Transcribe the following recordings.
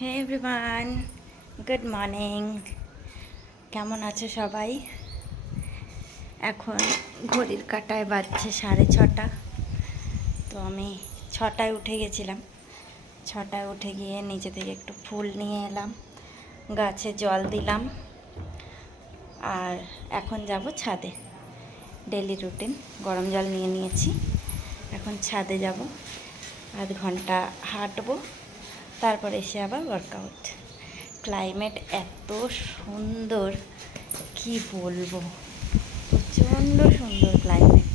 হে everyone, good morning. কেমন আছো সবাই? এখন ঘড়ির কাঁটায় বাজছে 6:30। তো আমি 6টায় উঠে গেছিলাম। 6টায় উঠে গিয়ে নিচে থেকে একটু ফুল নিয়ে এলাম, গাছে জল দিলাম, আর এখন যাব ছাদে। ডেলি রুটিন, গরম জল নিয়ে নিয়েছি। এখন ছাদে যাব, আধ ঘন্টা হাঁটবো, তারপর এসে আবার ওয়ার্কআউট। ক্লাইমেট এত সুন্দর, কি বলবো, প্রচণ্ড সুন্দর ক্লাইমেট।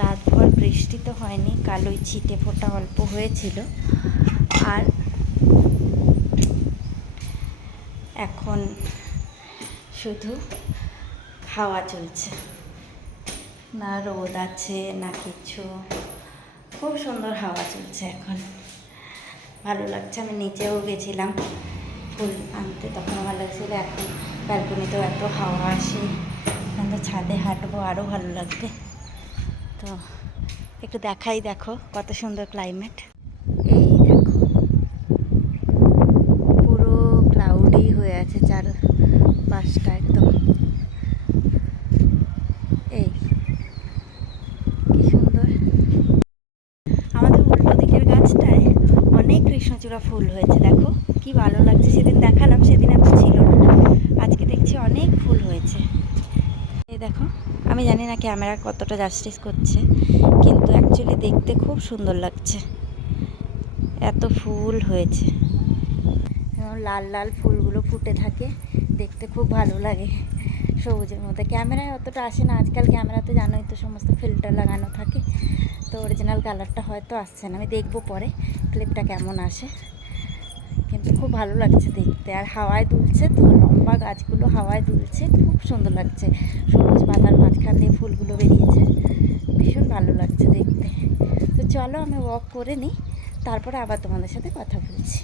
রাতভর বৃষ্টি তো হয়নি, কাল ওই ছিটে ফোঁটা অল্প হয়েছিল। আর এখন শুধু হাওয়া চলছে, না রোদ আছে না কিছু, খুব সুন্দর হাওয়া চলছে এখন, ভালো লাগছে। আমি নিচেও গেছিলাম ফুল আনতে, তখন ভালো লাগছিল। এখন ব্যালকনিতেও এত হাওয়া আসে, এখন তো ছাদে হাঁটবো, আরও ভালো লাগবে। তো একটু দেখাই, দেখো কত সুন্দর ক্লাইমেট। এই দেখো, পুরো ক্লাউডি হয়ে আছে চারপাশটা একদম। এই কি সুন্দর। আমাদের উল্টো দিকের গাছটায় অনেক কৃষ্ণচূড়া ফুল হয়েছে, দেখো কি ভালো লাগছে। সেদিন দেখালাম, সেদিন এত ছিল না, আজকে দেখছি অনেক ফুল হয়েছে। এই দেখো, আমি জানি না ক্যামেরা কতটা জাস্টিস করছে, কিন্তু অ্যাকচুয়ালি দেখতে খুব সুন্দর লাগছে, এত ফুল হয়েছে। লাল লাল ফুলগুলো ফুটে থাকে, দেখতে খুব ভালো লাগে সবুজের মধ্যে। ক্যামেরায় অতটা আসে না, আজকাল ক্যামেরাতে জানোই তো সমস্ত ফিল্টার লাগানো থাকে, তো অরিজিনাল কালারটা হয়তো আসছে না। আমি দেখবো পরে ক্লিপটা কেমন আসে, কিন্তু খুব ভালো লাগছে দেখতে। আর হাওয়ায় দুলছে তো, লম্বা গাছগুলো হাওয়ায় দুলছে, খুব সুন্দর লাগছে। সবুজ পাতার মাঝখান দিয়ে ফুলগুলো বেরিয়েছে, ভীষণ ভালো লাগছে দেখতে। তো চলো আমি ওয়াক করে নিই, তারপরে আবার তোমাদের সাথে কথা বলছি।